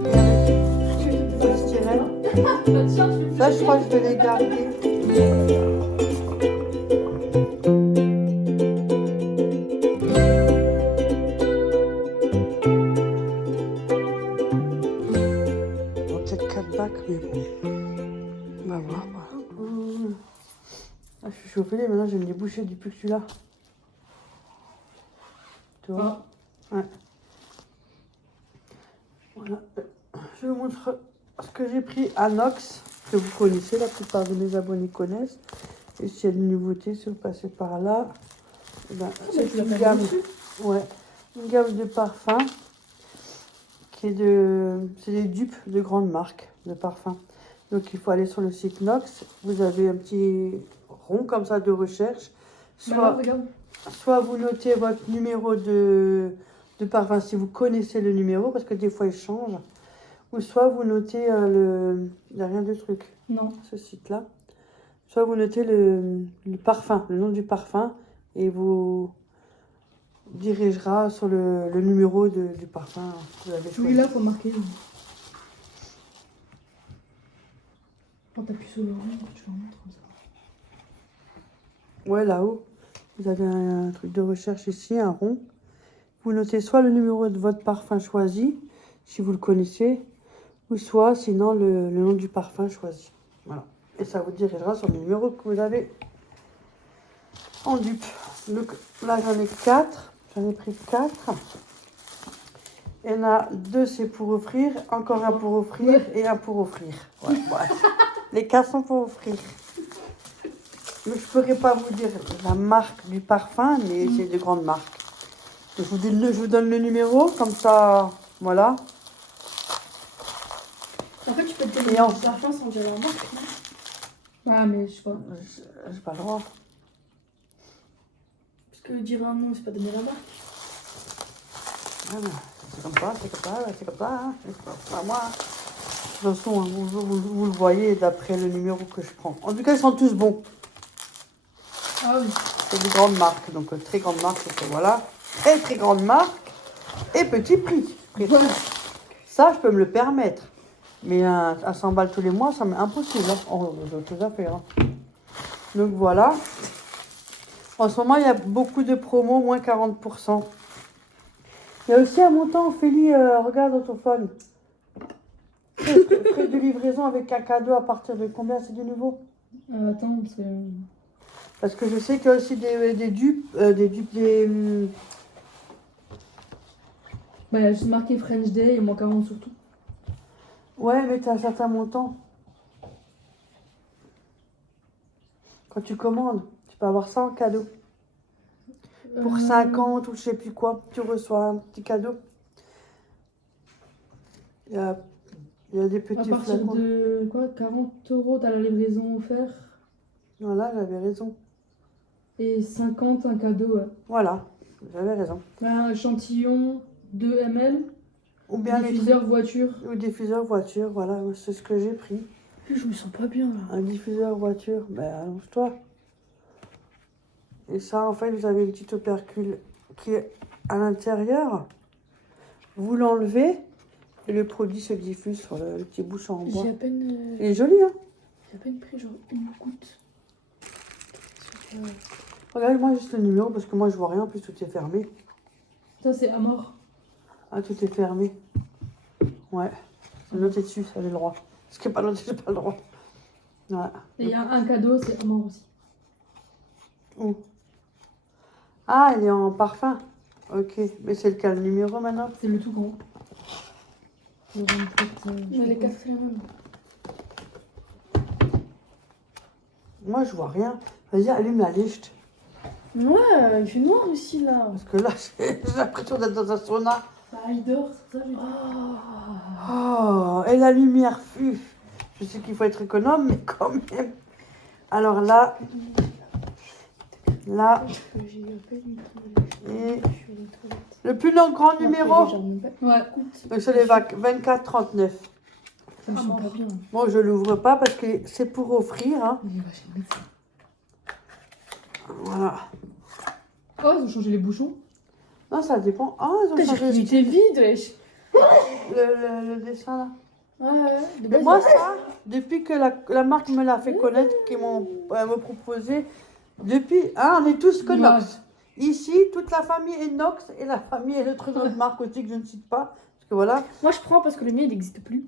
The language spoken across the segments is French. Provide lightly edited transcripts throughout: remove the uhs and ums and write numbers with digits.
Et avec le styrène. Ça, je crois que je vais les garder. Bon, peut-être 4 bacs, mais bon. On va voir. Ah, je suis chauffée, maintenant je vais me les boucher depuis que je suis là. Tu vois? Ouais. Voilà. Je vous montre ce que j'ai pris à Nox, que vous connaissez, la plupart de mes abonnés connaissent. Et s'il y a des nouveautés, si vous passez par là, ben, c'est une gamme, ouais, une gamme de parfums qui est c'est des dupes de grandes marques de parfums. Donc il faut aller sur le site Nox. Vous avez un petit rond comme ça de recherche. Soit vous notez votre numéro de parfum si vous connaissez le numéro, parce que des fois il change. Ou soit vous notez il n'y a rien de truc. Non. Ce site-là. Soit vous notez le parfum, le nom du parfum, et vous dirigera sur le numéro du parfum que vous avez choisi. Celui-là, il faut marquer. Quand tu appuies sur le rond, tu le montres comme ça. Ouais, là-haut, vous avez un truc de recherche ici, un rond. Vous notez soit le numéro de votre parfum choisi, si vous le connaissez, ou soit sinon le nom du parfum choisi. Voilà. Et ça vous dirigera sur le numéro que vous avez en dupe. Donc là, j'en ai 4. J'en ai pris 4. Il y en a 2, c'est pour offrir, encore un pour offrir et un pour offrir. Ouais, ouais. Les 4 sont pour offrir. Mais je ne pourrais pas vous dire la marque du parfum, mais c'est de grandes marques. Je vous donne le numéro, comme ça, voilà. En fait, tu peux te donner un parfum sans dire la marque. Ah, mais je sais pas. J'ai pas le droit. Parce que dire un nom, c'est pas donner la marque. Ah, c'est comme ça, c'est comme ça, c'est comme ça. Hein. C'est pas moi. De toute façon, hein, vous le voyez d'après le numéro que je prends. En tout cas, ils sont tous bons. Ah oui. C'est des grandes marques, donc très grandes marques, voilà. Très très grandes marques et petit prix. Ça, je peux me le permettre. Mais à 100 balles tous les mois, ça m'est impossible. Hein. Oh, j'ai autre chose à faire. Hein. Donc voilà. En ce moment, il y a beaucoup de promos, moins 40%. Il y a aussi un montant, Ophélie, regarde dans ton phone. Frais de livraison avec un cadeau à partir de combien? C'est du nouveau? Attends, parce que je sais qu'il y a aussi des dupes, Bah, il y a juste marqué French Day et moins 40 surtout. Ouais, mais tu as un certain montant. Quand tu commandes, tu peux avoir ça en cadeau. Pour 50 ou je sais plus quoi, tu reçois un petit cadeau. Il y a des petits flacons. À partir de quoi, 40 €, t'as la livraison offerte. Voilà, j'avais raison. Et 50, un cadeau. Ouais. Voilà, j'avais raison. Un échantillon 2 ml. Ou bien diffuseur voiture. Ou diffuseur voiture, voilà, c'est ce que j'ai pris. Je me sens pas bien là. Un diffuseur voiture, ben allonge-toi. Et ça, en fait, vous avez une petite opercule qui est à l'intérieur. Vous l'enlevez et le produit se diffuse sur le petit bouchon en bois. J'ai à peine. Il est joli, hein? J'ai à peine pris genre une goutte. Regarde-moi juste le numéro parce que moi je vois rien, en plus tout est fermé. Ça c'est à mort. Ah, tout est fermé. Ouais, c'est noté dessus, ça j'ai le droit. Ce qui n'est pas noté, j'ai pas le droit. Voilà. Et il y a un cadeau, c'est à mort aussi. Où? Ah, il est en parfum. Ok, mais c'est lequel numéro maintenant? C'est le tout grand. Le 27, mais les 4 c'est la même. Moi je vois rien. Vas-y, allume la lichte. Ouais, il fait noir ici là. Parce que là, j'ai l'impression d'être dans un sauna. Bah, il dort, c'est ça. Oh, et la lumière fut. Je sais qu'il faut être économe, mais quand même. Alors là, et le plus grand numéro. Ouais. Donc c'est les 24,39. Ça me sent pas bien. Bon, je l'ouvre pas parce que c'est pour offrir. Hein. Voilà. Oh, ils ont changé les bouchons. Non, ça dépend. Ah, ils ont changé. Il était vide, wesh. Le dessin là. Ouais. De Et base, moi, ça, depuis que la marque me l'a fait connaître, qu'ils m'ont me proposé, depuis, hein, on est tous que Nox. Ici, toute la famille est Nox et la famille est notre autre marque aussi que je ne cite pas. Parce que voilà, moi, je prends parce que le mien, il n'existe plus.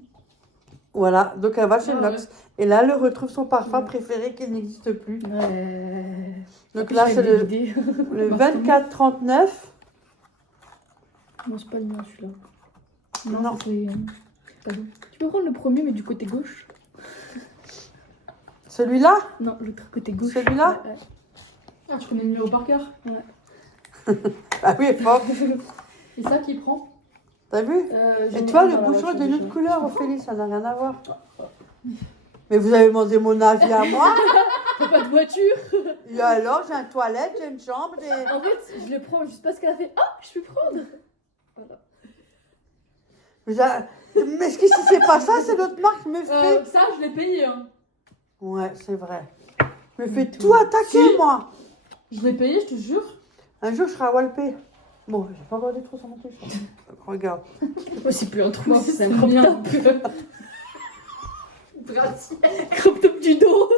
voilà, donc elle va chez Ah, Nox. Et là, elle retrouve son parfum Ouais. préféré qui n'existe plus. Ouais. Donc là, c'est le 24,39. Non, c'est pas le mien, celui-là. Non. c'est... Pardon. Tu peux prendre le premier, mais du côté gauche. Celui-là? Non, l'autre côté gauche. Celui-là? Ouais. Ah, tu connais le numéro par cœur. Ah oui, fort. Et ça, qui prend? T'as vu? Et tu vois, le bouchon est d'une autre couleur, Ophélie, ça n'a rien à voir. Mais vous avez demandé mon avis à moi. T'as pas de voiture? Et alors, j'ai une toilette, j'ai une chambre, j'ai... En fait, je le prends juste parce qu'elle a fait ah, je peux prendre. Voilà. Mais ce qui si c'est pas ça, c'est l'autre marque me fait... Ça, je l'ai payé. Hein. Ouais, c'est vrai. Me fait tout attaquer, Si. moi. Je l'ai payé, je te jure. Un jour, je serai à Walpé. Bon, j'ai pas encore des trous sur mon téléphone. Regarde. Moi, c'est plus un trou, Moi, c'est un c'est crop bien. top. Crop top du dos.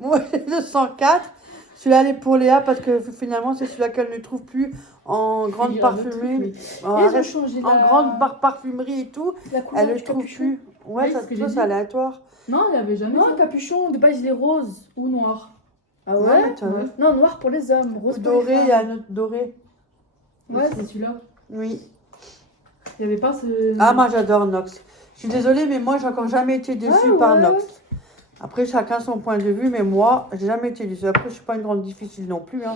Moi, j'ai le 104. Celui-là, elle est pour Léa parce que finalement, c'est celui-là qu'elle ne trouve plus en grande parfumerie. En, Et ils ont changé en grande parfumerie et tout. la couleur Elle ne du trouve capuchon. plus. Ouais, Oui, ça, c'est ce que toi, j'ai c'est dit. aléatoire. Non, il n'y avait jamais Non, ça. le capuchon, de base, il est rose. Ou noir. Ah Ouais, ouais? tu vois. Non, noir pour les hommes, rose Ou pour les doré, il y femmes. a un autre doré. Ouais, c'est celui-là. Oui. Il n'y avait pas ce. Ah, moi, j'adore Nox. Je suis désolée, mais moi, j'ai encore jamais été déçue Ah, par ouais. Nox. Après, chacun son point de vue, mais moi, j'ai jamais été déçue. Après, je suis pas une grande difficile non plus. Hein.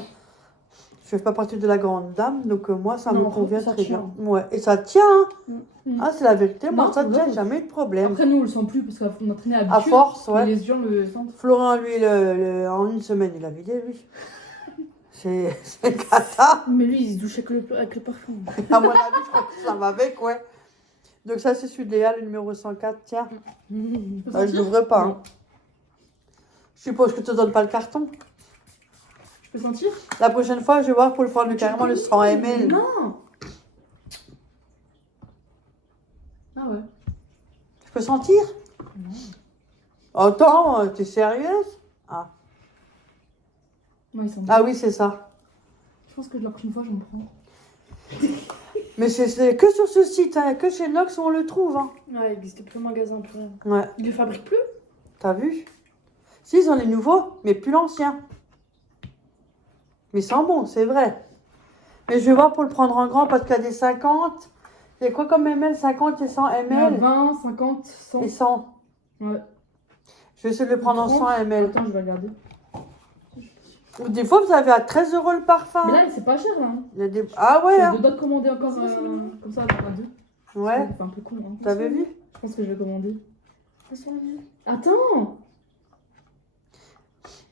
Je fais pas partie de la grande dame, donc moi, ça Non, me convient ça très tient. bien. Ouais, et ça tient. Hein. Mm. Ah, c'est la vérité. Moi, Non, ça tient, ouais. jamais eu de problème. Après, nous, on le sent plus parce qu'on a traîné À habitué. force, Mais ouais. les gens le sentent. Florent, lui, en une semaine, il a vidé, lui. C'est cata. Mais lui, il se douche avec le parfum. À mon avis, je crois que ça va avec, ouais. Donc ça, c'est celui de Léa, le numéro 104. Tiens, je l'ouvre pas. Hein. Je suppose que tu te donnes pas le carton. Je peux sentir? La prochaine fois, je vais voir pour le prendre carrément le 100 ml. Non. Ah ouais. Je peux sentir? Attends, t'es sérieuse? Ah. Non, ils sentent. Ah oui, c'est ça. Je pense que la prochaine fois, j'en prends. Mais c'est que sur ce site, hein, que chez Nox où on le trouve. Hein. Ouais, il n'existe plus en magasin, plus rien. Ouais, Ils le fabriquent plus? t'as vu? Si, ils ont les nouveaux, mais plus l'ancien. Mais sans bon, c'est vrai. Mais je vais voir pour le prendre en grand parce qu'il y a des 50. Il y a quoi comme ml? 50 et 100 Il y a ml 20, 50, 100. et 100. Ouais. Je vais essayer de le prendre en 100 ml. Attends, je vais regarder. Ou des fois, vous avez à 13 € le parfum. Mais là, c'est pas cher, là. Hein. Il y a des... Ah ouais, J'ai hein. deux doigts de commander encore comme ça, à deux. Ouais, C'est un peu con, hein. t'avais vu? Je pense que je vais commander. Attends!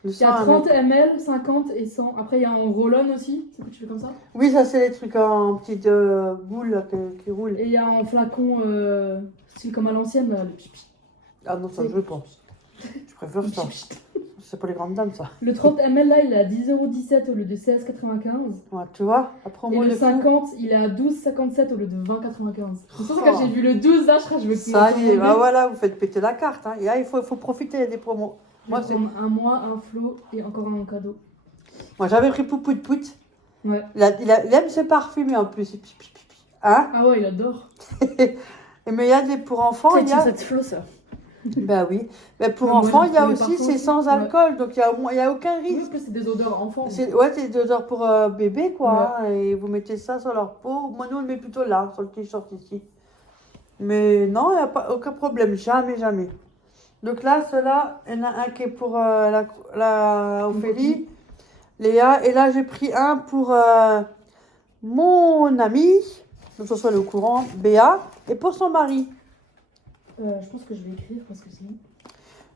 Le Il y a 100 30 ml, 50 et 100. Après, il y a en roll-on aussi. C'est que tu fais comme ça. Oui, ça, c'est les trucs en petites boules là, qui roulent. Et il y a en flacon, style comme à l'ancienne, là, le pipi. Ah non, ça, je veux pas. Je préfère ça. C'est pour les grandes dames, ça. Le 30 ml, là, il est à 10,17 € au lieu de 16,95 €. Ouais, tu vois, après, Et moi, le le 50, il est à 12,57 au lieu de 20,95. C'est pour ça Oh. que j'ai vu le 12 là, je crois que je veux Ça y est, bah voilà, vous faites péter la carte. Hein. Et là, il faut profiter des promos. Moi, Moi, c'est un mois, un flot et encore un en cadeau. Moi, j'avais pris Poupout Pout. Ouais. Il aime se parfumer en plus. Hein? Ah ouais, il adore. Mais il y a des pour enfants, il y a... cette flot, ça. Bah oui. Mais pour Mais moi, enfants, j'ai il y a trouvé aussi, parfois c'est aussi. sans Ouais. alcool. Donc, il y a aucun Oui, risque. parce que c'est des odeurs enfants. Ouais, c'est 2 heures pour bébé, quoi. Hein, et vous mettez ça sur leur peau. Moi, nous, on le met plutôt là, sur le t-shirt ici. Mais non, il n'y a pas, aucun problème. Jamais, jamais. Donc là, cela, il y en a un qui est pour la Ophélie, Léa. Et là, j'ai pris un pour mon amie, donc on soit au courant, Béa, et pour son mari. Je pense que je vais écrire parce que sinon.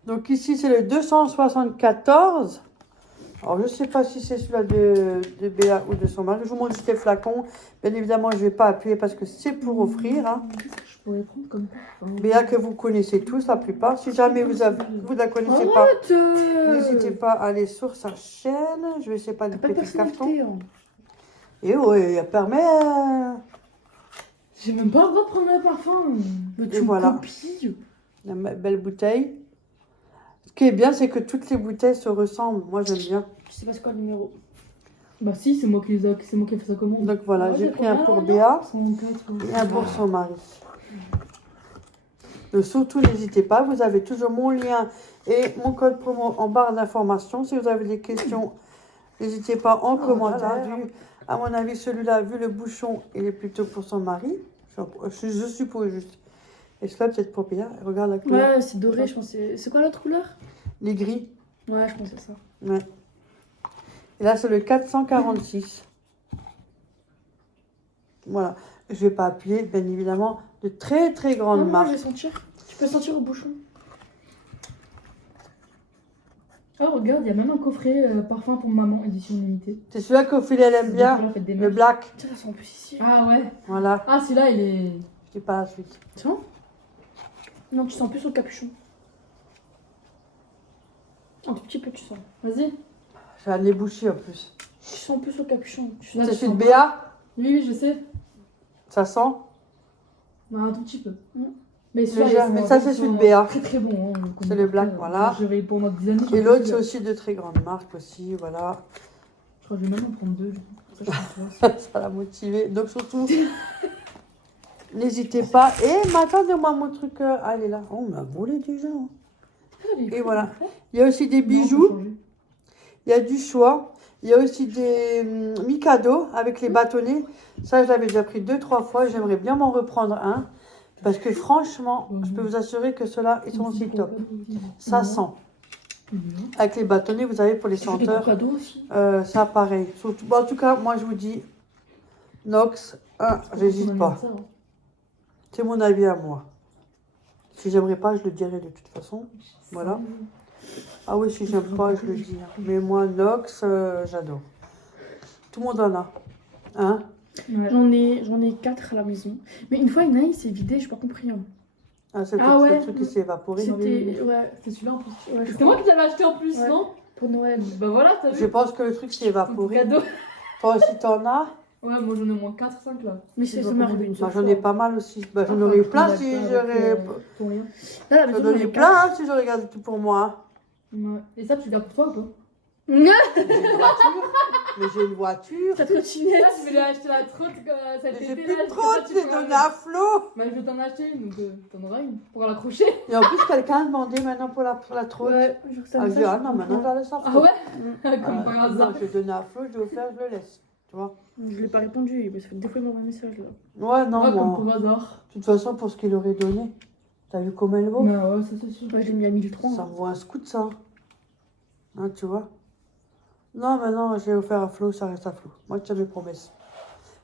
Donc ici, c'est le 274. Alors, je ne sais pas si c'est celui-là de Béa ou de son mari. Je vous montre juste les flacons. Bien évidemment, je ne vais pas appuyer parce que c'est pour offrir. Hein. Qu'est-ce que je pourrais prendre comme parfum? Béa que vous connaissez tous, la plupart. Si jamais vous ne la connaissez pas, n'hésitez pas à aller sur sa chaîne. Je vais essayer pas de T'as pas de péter le carton. personnalité, hein. Et oui, elle permet... J'ai même pas le droit de prendre un parfum. Mais Et tu me voilà. copies. La belle bouteille. Ce qui est bien, c'est que toutes les bouteilles se ressemblent. Moi, j'aime bien. Je sais pas c'est quoi le numéro. Bah si, c'est moi qui les c'est moi qui ai fait sa commande. Donc voilà, Ah, j'ai c'est pris un combien, pour là, Béa 104. et un pour son mari. Donc surtout, n'hésitez pas. Vous avez toujours mon lien et mon code promo en barre d'information. Si vous avez des questions, n'hésitez pas en commentaire. À mon avis, celui-là, vu le bouchon, il est plutôt pour son mari. Je suppose juste. Et cela peut-être pour Béa. Regarde la couleur. Ouais, c'est doré, je pense. C'est quoi l'autre couleur? Les gris. Ouais, je pense que c'est ça. Ouais. Et là, c'est le 446. Voilà. Je ne vais pas appuyer, bien évidemment, de très très grandes Non, moi, marques. je vais sentir. Tu peux sentir au bouchon. Oh regarde, il y a même un coffret parfum pour maman, édition limitée. C'est celui-là qu'Ophélie elle aime bien, Là, faites des le mecs. black. Tiens, ça sent en plus ici. Ah ouais. Voilà. Ah celui-là il est... Je dis pas la suite. Tiens. Non, tu sens plus au capuchon. Un tout petit peu, tu sens. Vas-y. J'ai un nez bouché en plus. Tu sens plus au capuchon. Là, C'est tu celui de sens Béa. Oui, oui, je sais. Ça sent. Bah, un tout petit peu. Mm. Mais celui-là, Légère, ils mais sont- ça, ils c'est celui sont de Béa. Très très bon. Hein, C'est le black, voilà. Je vais pendant 10 années. Et l'autre, c'est aussi de très grandes marques aussi. Voilà. Je crois que je vais même en prendre deux. Ça, je pense, Ça l'a motivé. Donc surtout, n'hésitez pas. Et mais attendez-moi mon truc. Ah, elle est là. Oh, on m'a volé déjà. Hein. Et voilà. Il y a aussi des bijoux. Il y a du choix. Il y a aussi des Mikado avec les bâtonnets. Ça, je l'avais déjà pris 2-3 fois. J'aimerais bien m'en reprendre un. Parce que franchement, je peux vous assurer que ceux-là, ils sont aussi top. Ça sent. Avec les bâtonnets, vous savez, pour les Tu fais des senteurs, gros cadeaux aussi. ça pareil. Surtout, bon, en tout cas, moi, je vous dis, Nox, j'hésite pas. C'est mon avis à moi. Si j'aimerais pas, je le dirais de toute façon. Voilà. Ah oui, si j'aime pas, je le dis. Mais moi, Nox, j'adore. Tout le monde en a. Hein? Ouais. J'en ai 4 à la maison. Mais une fois, il y en a un, il s'est vidé, j'ai pas compris. Hein. Ah, c'est Ah peut-être ouais. le truc qui s'est évaporé. C'était. Ouais. C'est celui-là en plus. Ouais, je C'est moi qui l'avais acheté en plus, Ouais. non? Pour Noël. Bah voilà, t'as Je vu? pense que le truc s'est évaporé. Cadeau. Toi aussi, t'en as? Ouais, moi j'en ai au moins 4-5 là. Mais Je ça dois m'est commander. arrivé une Bah, seule j'en ai fois. pas mal aussi. Bah, j'en Enfin, aurais eu je plein commande si pas j'aurais. avec, ton lien. Là, la J'en maison, aurais j'en ai eu plein hein, si j'aurais gardé tout pour moi. Ouais. Et ça, tu le gardes pour toi ou pas? J'ai une voiture. Mais j'ai une voiture. Ta trottinette. Là, tu voulais acheter la trotte cet J'ai été plus là. de trotte, j'ai donné à Flo. Bah, je vais t'en acheter une, donc t'en auras une pour l'accrocher. Et en plus, quelqu'un a demandé maintenant pour la trotte. Ouais, je trouve ça Ah, je dis, ah non, maintenant, j'en laisse à Ah Flo. ouais? Ah, Comme par non, hasard. je vais donner à Flo, je vais offert, je le laisse. Tu vois? Je l'ai pas répondu, ça fait des fois il m'envoie un message là. Ouais, non, Ouais, comme moi. par hasard. De toute façon, pour ce qu'il aurait donné, t'as vu comment elle vaut? Bah ouais, ça c'est sûr. Ouais, je l'ai mis à 1003. Ça me vaut un scout, ça. Hein, tu vois? Non, maintenant, j'ai offert à Flo, ça reste à Flo. Moi, je tiens mes promesses.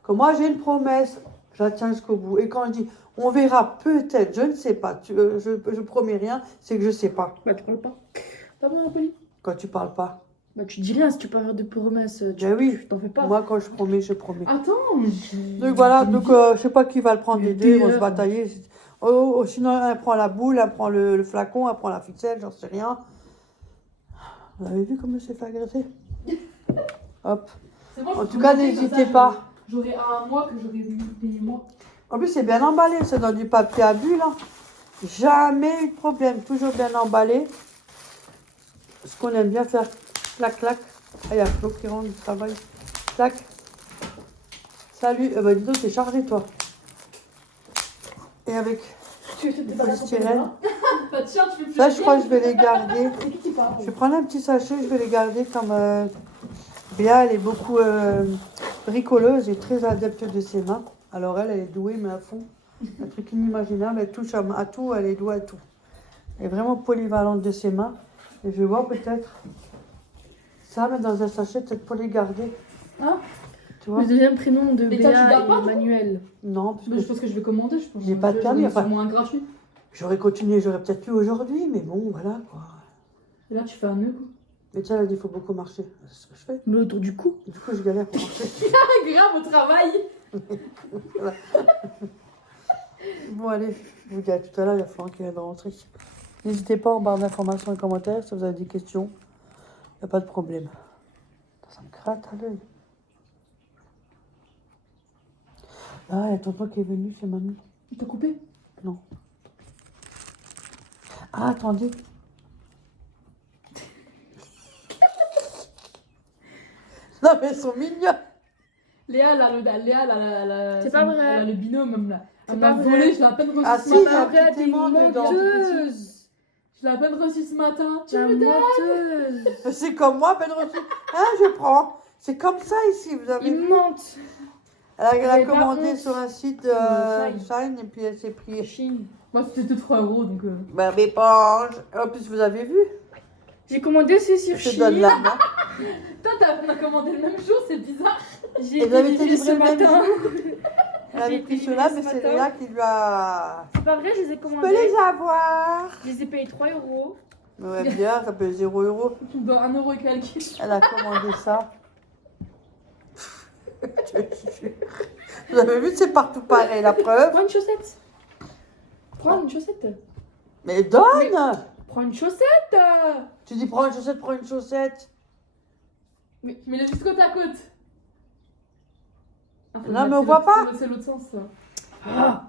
Quand moi, j'ai une promesse, je la tiens jusqu'au bout. Et quand je dis, on verra peut-être, je ne sais pas, je promets rien, c'est que je sais pas. Bah, tu parles pas. Pas bon, Napoli. Quand tu parles pas. Bah, tu dis rien si tu peux faire de promesses. Ben oui. T'en fais pas. Moi, quand je promets, je promets. Attends, mais j'ai- Donc voilà, j'ai donc une je sais pas qui va le prendre les deux, ils vont se batailler. Sinon, elle prend la boule, elle prend le flacon, elle prend la ficelle, j'en sais rien. Vous avez vu comment elle s'est fait agresser? Hop. C'est bon, En je tout peux cas, monter, n'hésitez comme ça, pas. J'aurai un mois que j'aurais payé moi. En plus, c'est bien emballé, c'est dans du papier à bulles. Hein. Jamais eu de problème, toujours bien emballé. Ce qu'on aime bien faire, clac, clac. Ah, il y a Flo qui rentre du travail. Clac. Salut. Bah, dis donc, t'es chargé, toi. Et avec Tu veux te le débarrasser polystyrène. Pas de chien, tu fais plus. Ça, je crois que je vais les garder. C'est qui parle? Je vais prendre un petit sachet, je vais les garder comme... Béa, elle est beaucoup bricoleuse et très adepte de ses mains. Alors elle est douée, mais à fond. Un truc inimaginable, elle touche à tout, elle est douée à tout. Elle est vraiment polyvalente de ses mains. Et je vais voir peut-être ça, mettre dans un sachet, peut-être pour les garder. Hein? Tu vois? Le deuxième prénom de Et toi, tu Béa gardes et pas, toi Manuel. Non, parce Bah, que je pense que je vais commander, je pense. J'ai pas de permis, enfin. C'est moins gratuit. j'aurais continué, j'aurais peut-être pu aujourd'hui, mais bon, voilà quoi. Et là, tu fais un nœud, quoi. Mais tiens, elle a dit, il faut beaucoup marcher. C'est ce que je fais. Mais autour du cou. Du coup, je galère pour marcher. Ah, grave au travail. Bon, allez, je vous dis à tout à l'heure, il y a Florent qui vient de rentrer. N'hésitez pas en barre d'informations et commentaires si vous avez des questions. Il n'y a pas de problème. Ça me gratte à l'œil. Ah, il y a tonton qui est venu chez mamie. Il t'a coupé? Non. Ah, attendez. Non, mais ils sont mignons. Léa, C'est pas vrai. Elle a le binôme même là. C'est Elle pas m'a vrai. volé, je l'ai à peine reçu Ah, ce si, il y matin. a un Après, petit t'es aimant dedans. menteuse. Je l'ai à peine reçu ce matin. Tu La me donnes? menteuse. C'est comme moi, peine reçue. Hein, je prends. C'est comme ça ici, vous avez Il vu. mente. Elle a J'ai pas commandé honte. sur un site Shine. Shine et puis elle s'est pris. Chine. Moi, c'était 3 € donc. Barbie éponge. En plus, vous avez vu. J'ai commandé aussi sur Je te donne Chine. la main. Toi, on a commandé le même jour, c'est bizarre. J'ai Et vous avez été été livré ce le même matin. Elle avait J'ai pris été ceux-là, livrée mais ce c'est matin. Léa qui lui a. C'est pas vrai, je les ai Je peux commandés. les avoir. Je les ai payés 3 €. Ouais, bien, ça peut 0 €. Tu me dois 1 € et quelques. Elle a commandé ça. Je te jure. Vous avez vu, c'est partout pareil, la preuve. Prends une chaussette. Prends une chaussette. Mais donne. Prends une chaussette. Tu dis prends une chaussette, prends une chaussette. Mais mets-le juste côte à côte. Ah, faut Non, le mais on mettre, voit pas. C'est l'autre sens, ça. Ah.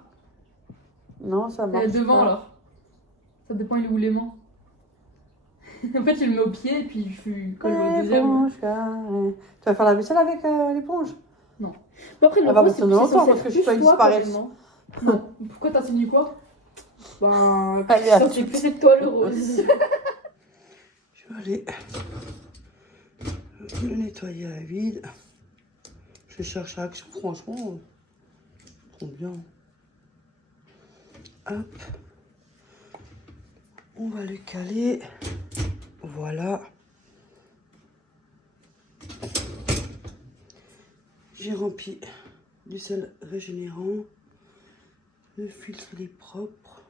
Non, ça marche. Elle est devant pas. alors. Ça dépend, il est où l'aimant. En fait, je le mets au pied et puis je colle au deuxième. Éponge, carré. Tu vas faire la vaisselle avec l'éponge? Bon, après, le Elle va rose, me tourner longtemps parce que je suis pas une disparaisse. Non. Pourquoi t'as signé quoi? Ben, Allez, ça à c'est tout. plus de toi le rose. Je vais aller le nettoyer à vide. Je cherche Action, franchement, trop bien. Hop. On va le caler. Voilà. J'ai rempli du sel régénérant. Le filtre il est propre.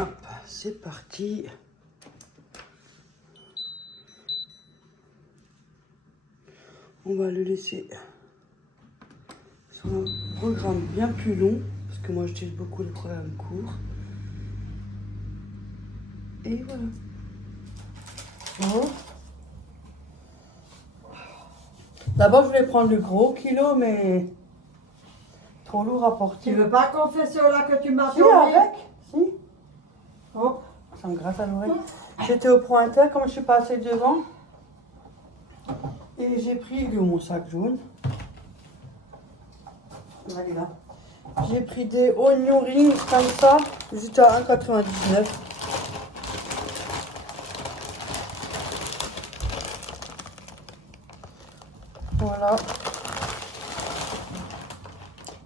Hop, c'est parti. On va le laisser sur un programme bien plus long, parce que moi j'utilise beaucoup les programmes courts. Et voilà. Bon. D'abord je voulais prendre le gros kilo, mais trop lourd à porter. Tu veux pas qu'on fait cela que tu m'as Si, donné? avec. Si. Hop, ça me gratte à l'oreille. J'étais au pointeur, comme je suis passée devant. Et j'ai pris mon sac jaune. Là, il est là. J'ai pris des oignons rings comme ça, juste à 1,99 €. Voilà.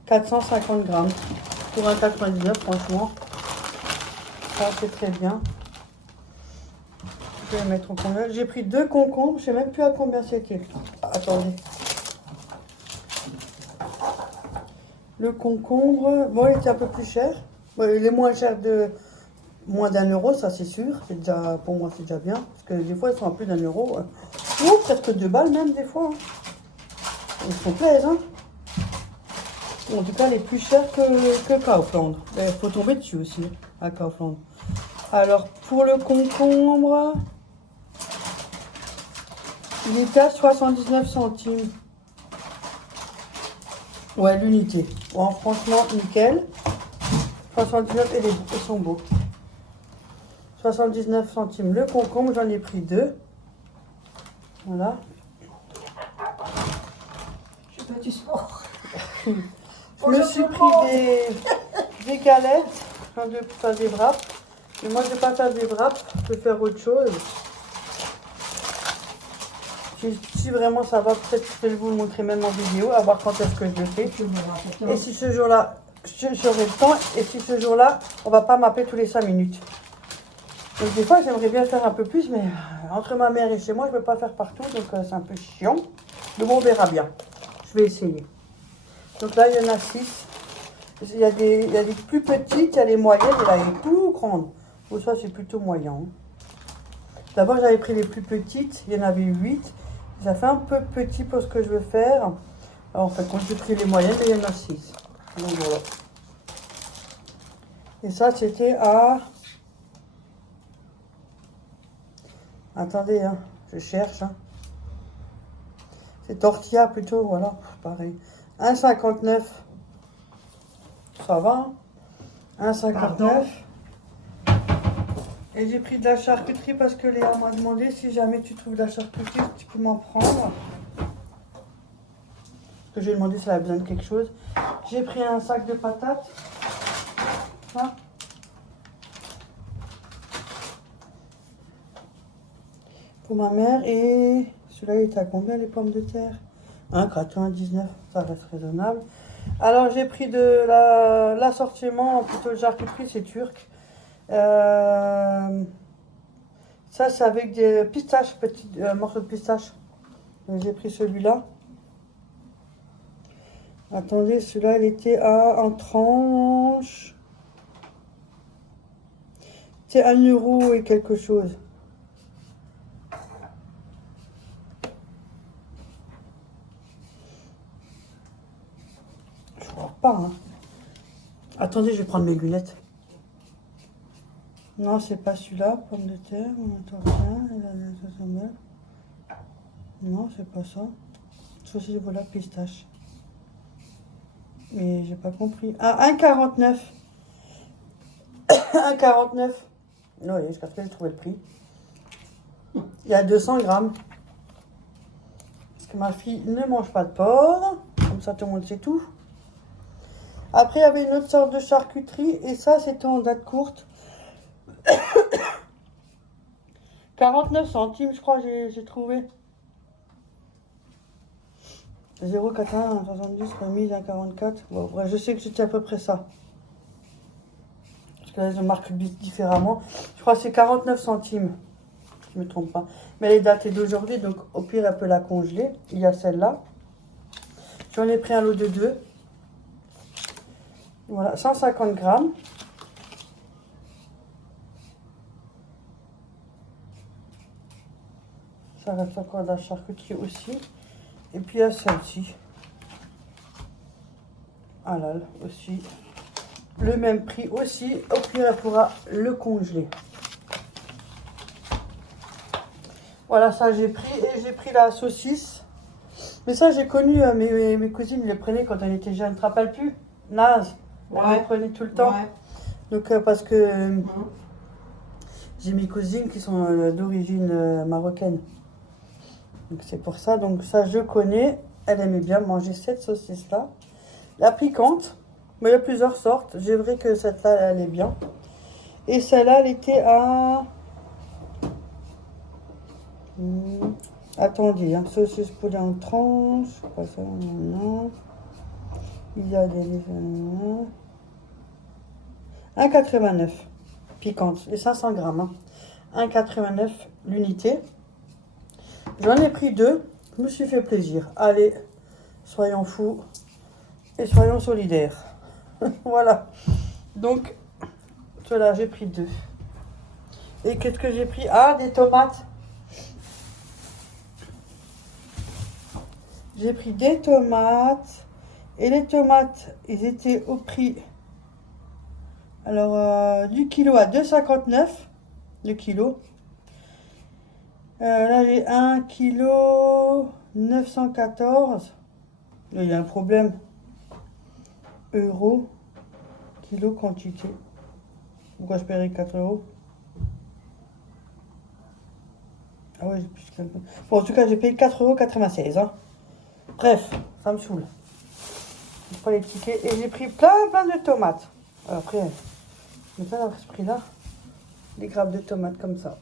450 grammes. Pour 1,99 €, franchement. Ça, c'est très bien. Je vais mettre au combien. J'ai pris 2 concombres. Je sais même plus à combien c'était. Attendez. Le concombre, bon, il était un peu plus cher. Bon, il est moins cher de moins d'1 €, ça c'est sûr. C'est déjà, pour moi, c'est déjà bien. Parce que des fois, ils sont à plus d'1 €. Ou presque 2 balles même, des fois. Hein. Ils sont plaisent, hein. En tout cas, les plus chers que Kaufland. Il faut tomber dessus aussi, à Kaufland. Alors, pour le concombre, il était à 79 centimes. Ouais, l'unité. Bon, franchement, nickel. 79 et ils sont beaux. 79 centimes le concombre, j'en ai pris 2. Voilà. Je fais du sport. Je me suis pris des galettes, de faire des wraps. Mais moi, je ne vais pas faire des wraps, je vais faire autre chose. Si vraiment ça va, peut-être que je vais vous le montrer même en vidéo, à voir quand est-ce que je le fais. Et si ce jour-là, j'aurai le temps, et si ce jour-là, on va pas m'appeler tous les 5 minutes. Donc des fois, j'aimerais bien faire un peu plus, mais entre ma mère et chez moi, je ne peux pas faire partout, donc c'est un peu chiant. Mais bon, on verra bien. Je vais essayer. Donc là, il y en a 6. Il y a des plus petites, il y a les moyennes, et là, il y a les plus grandes. Bon, ça, c'est plutôt moyen. D'abord, j'avais pris les plus petites, il y en avait 8. Ça fait un peu petit pour ce que je veux faire. Alors, en fait, quand j'ai pris les moyennes, il y en a 6. Donc voilà. Et ça, c'était à... Attendez, hein, je cherche. Hein. C'est tortilla plutôt, voilà, pareil. 1,59. Ça va, hein? 1,59. Et j'ai pris de la charcuterie parce que Léa m'a demandé si jamais tu trouves de la charcuterie, tu peux m'en prendre. Que j'ai demandé si elle a besoin de quelque chose. J'ai pris un sac de patates. Ça. Pour ma mère. Et celui-là, il était à combien les pommes de terre? 1,99. Ça reste raisonnable. Alors, j'ai pris de l'assortiment, plutôt de charcuterie, c'est turc. Ça, c'est avec des pistaches, petits morceaux de pistache. Donc, j'ai pris celui-là. Attendez, celui-là, il était en tranche. C'est 1 euro et quelque chose. Je vois pas, hein. Attendez, je vais prendre mes lunettes. Non, c'est pas celui-là. Pomme de terre, non, c'est pas ça. Saucisse voilà pistache. Mais j'ai pas compris. Ah, 1,49. 1,49. Non, oui, jusqu'à ce que j'ai trouvé le prix. Il y a 200 grammes. Parce que ma fille ne mange pas de porc. Comme ça, tout le monde sait tout. Après, il y avait une autre sorte de charcuterie. Et ça, c'était en date courte. 49 centimes, je crois, j'ai trouvé. 0,81, 70, remise à 44. Bon, bref, je sais que c'était à peu près ça. Parce que là, ils marquent différemment. Je crois que c'est 49 centimes. Je ne me trompe pas. Mais elle est datée d'aujourd'hui, donc au pire, elle peut la congeler. Il y a celle-là. J'en ai pris un lot de 2. Voilà, 150 grammes. Ça reste encore de la charcuterie aussi. Et puis il y a celle-ci. Halal aussi. Le même prix aussi. Au pire, elle pourra le congeler. Voilà, ça j'ai pris. Et j'ai pris la saucisse. Mais ça, j'ai connu, mes cousines les prenaient quand elles étaient jeunes. Tu te rappelles plus? Naze. Elles les prenaient tout le temps. Ouais. Donc, parce que j'ai mes cousines qui sont d'origine marocaine. Donc c'est pour ça, donc ça je connais. Elle aimait bien manger cette saucisse-là. La piquante, mais il y a plusieurs sortes. J'ai vrai que cette-là, elle est bien. Et celle-là, elle était à... Attendez, hein, saucisse poulet en tranche. Pas ça, non. Il y a des... 1,89. Piquante. Et 500 grammes. Hein. 1,89 l'unité. J'en ai pris 2, je me suis fait plaisir. Allez, soyons fous et soyons solidaires. Voilà. Donc, cela, j'ai pris 2. Et qu'est-ce que j'ai pris? Ah, des tomates. J'ai pris des tomates. Et les tomates, ils étaient au prix... Alors, du kilo à 2,59 le kilo. Là, j'ai 1 kg 914. Là, il y a un problème. Euros. Kilo quantité. Pourquoi je paierai 4 euros? Ah ouais, j'ai plus que... Bon, en tout cas, j'ai payé 4,96 €. Hein. Bref, ça me saoule. Je prends les tickets. Et j'ai pris plein de tomates. Alors, après, je mets pas dans ce prix-là. Des grappes de tomates comme ça.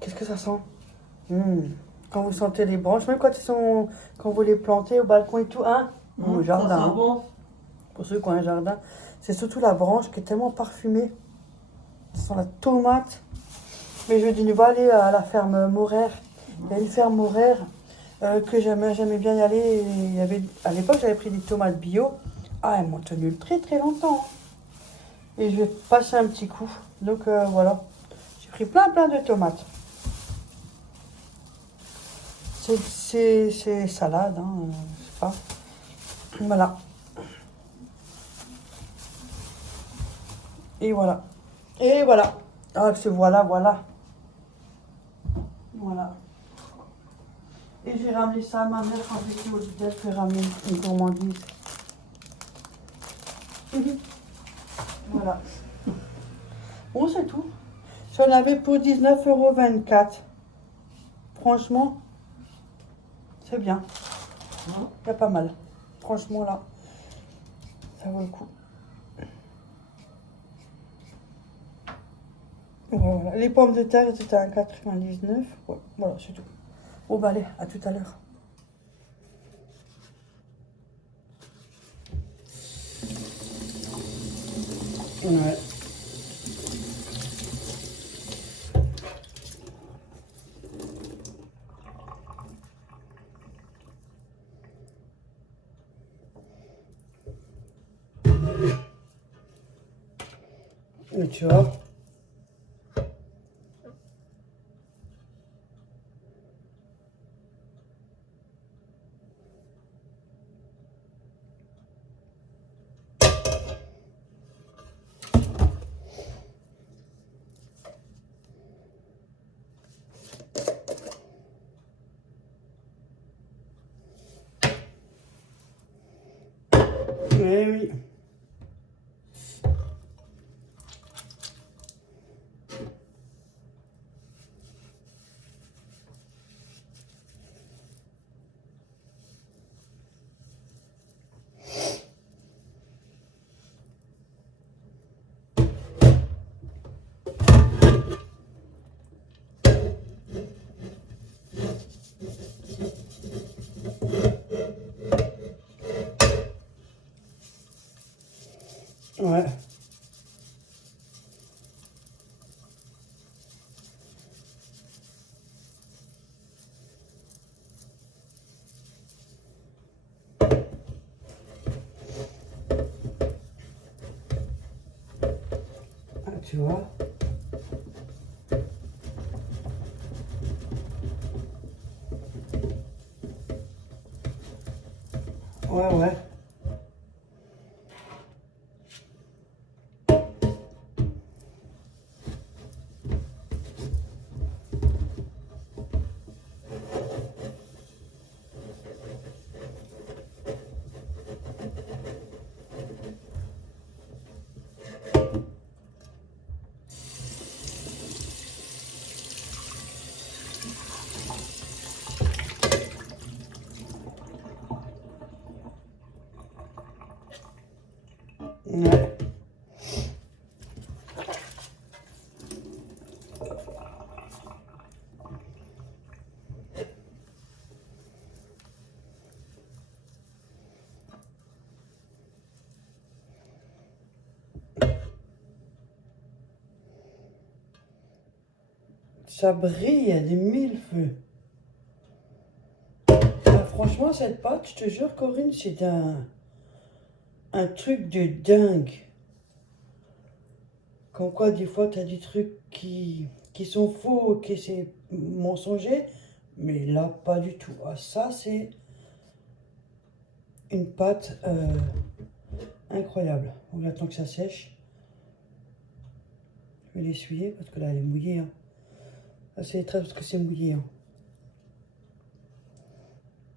Qu'est-ce que ça sent? Quand vous sentez les branches, même quand vous les plantez au balcon et tout, hein? Au jardin. Ça sent Hein. bon. Pour ceux qui ont un jardin, c'est surtout la branche qui est tellement parfumée. Ça sent la tomate. Mais je dis, on va aller à la ferme Moraire. Il y a une ferme Moraire que j'aimais bien y aller. Il y avait, à l'époque, j'avais pris des tomates bio. Ah, elles m'ont tenu très très longtemps. Et je vais passer un petit coup. Donc voilà. J'ai pris plein de tomates. C'est salade, hein, je sais pas. Voilà. Et voilà. Et voilà. Ah, c'est voilà. Voilà. Et j'ai ramené ça à ma mère quand j'étais au Lidl, j'ai ramené une gourmandise. Voilà. Bon, c'est tout. J'en avais pour 19,24 €. Franchement, c'est bien. Il y a pas mal. Franchement, là, ça vaut le coup. Voilà. Les pommes de terre étaient à 1,99 €. Ouais, voilà, c'est tout. Bon, bah allez, à tout à l'heure. Ouais. Et tu vois. Eh oui. Ouais. Ah, tu vois. Ouais, ouais. Ouais. Ça brille à des mille feux. Ah, franchement, cette pâte, je te jure, Corinne, c'est un truc de dingue. Comme quoi, des fois, tu as des trucs qui sont faux, qui c'est mensonger, mais là, pas du tout. Ah, ça, c'est une pâte incroyable. On attend que ça sèche. Je vais l'essuyer parce que là, elle est mouillée. Hein. Là, c'est très parce que c'est mouillé. Hein.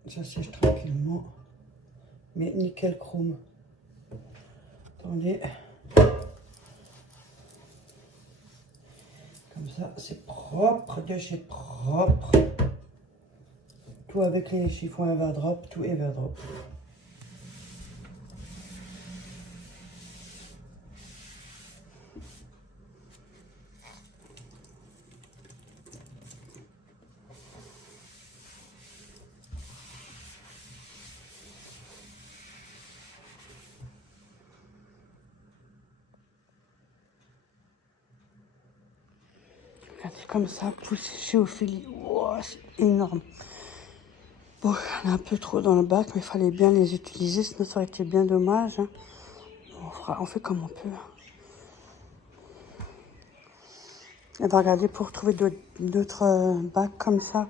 Ça sèche tranquillement. Mais nickel chrome. Attendez. Comme ça, c'est propre de chez propre. Tout avec les chiffons Everdrop, tout Everdrop. Regardez comme ça, poussé chez Ophélie. Wow, c'est énorme. Bon, il y en a un peu trop dans le bac, mais il fallait bien les utiliser, sinon ça aurait été bien dommage. Hein. On fait comme on peut. Et va regarder pour trouver d'autres bacs comme ça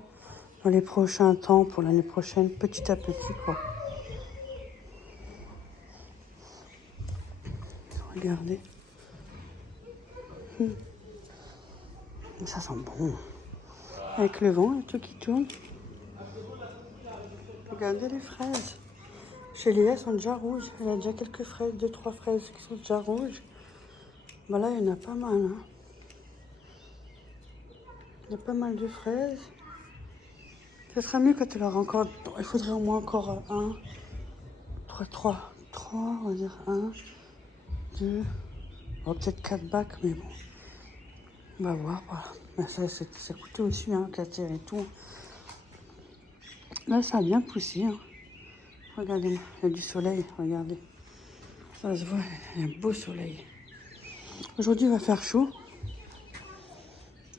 dans les prochains temps, pour l'année prochaine, petit à petit, quoi. Regardez. Ça sent bon. Avec le vent et tout qui tourne. Regardez les fraises. Chez Léa, elles sont déjà rouges. Elle a déjà quelques fraises, 2-3 fraises qui sont déjà rouges. Bah là, il y en a pas mal. Hein. Il y a pas mal de fraises. Ce sera mieux quand elle aura encore... Il faudrait au moins encore 3, on va dire 1, 2, peut-être 4 bacs, mais bon. On va voir. Voilà. Mais ça coûtait aussi, hein, 4 et tout. Là, ça a bien poussé. Hein. Regardez-moi, il y a du soleil, regardez. Ça se voit, il y a un beau soleil. Aujourd'hui, il va faire chaud.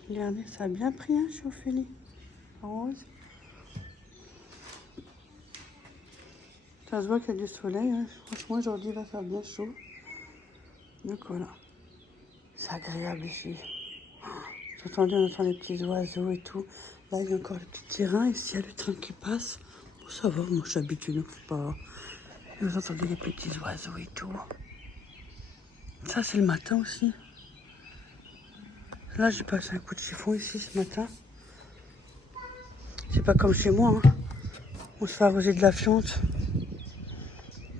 Regardez, ça a bien pris, hein, chez Ophélie. Rose. Ça se voit qu'il y a du soleil. Hein. Franchement, aujourd'hui, il va faire bien chaud. Donc voilà. C'est agréable ici. Vous entendez, on entend les petits oiseaux et tout. Là, il y a encore le petit terrain. Ici, il y a le train qui passe. Bon, ça va, moi, je suis habituée, donc c'est pas... Vous entendez les petits oiseaux et tout. Ça, c'est le matin aussi. Là, j'ai passé un coup de chiffon ici ce matin. C'est pas comme chez moi. Hein. On se fait arroser de la fiente.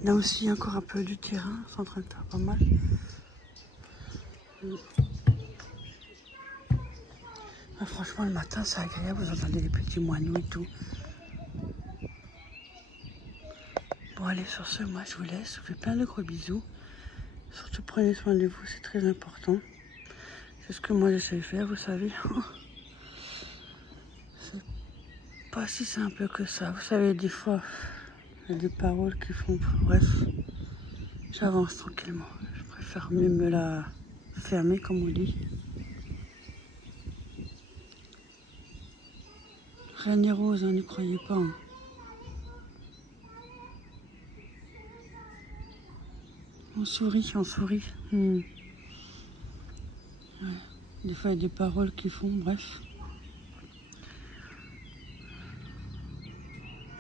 Là aussi, il y a encore un peu du terrain. C'est en train de faire pas mal. Ah, franchement, le matin, c'est agréable. Vous entendez les petits moineaux et tout. Bon, allez, sur ce, moi, je vous laisse. Je vous fais plein de gros bisous. Surtout, prenez soin de vous. C'est très important. C'est ce que moi, j'essaie de faire, vous savez. C'est pas si simple que ça. Vous savez, des fois, il y a des paroles qui font... Bref, j'avance tranquillement. Je préfère mieux me la fermer, comme on dit. Rien n'est rose, hein, ne croyez pas. Hein. On sourit, on sourit. Ouais. Des fois, il y a des paroles qui font, bref.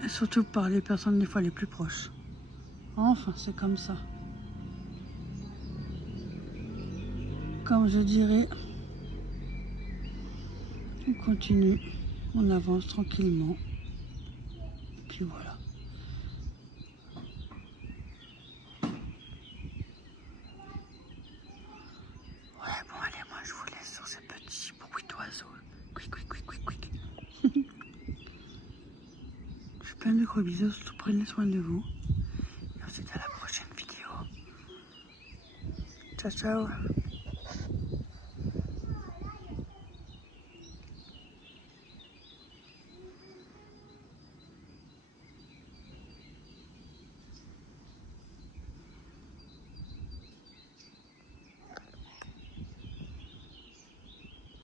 Et surtout par les personnes, des fois, les plus proches. Enfin, c'est comme ça. Comme je dirais, on continue, on avance tranquillement. Et puis voilà. Ouais, bon, allez, moi, je vous laisse sur ces petits bruits d'oiseaux. Quick, quick, quick, quick, quick. Je fais plein de gros bisous, surtout prenez soin de vous. Et on se dit à la prochaine vidéo. Ciao, ciao.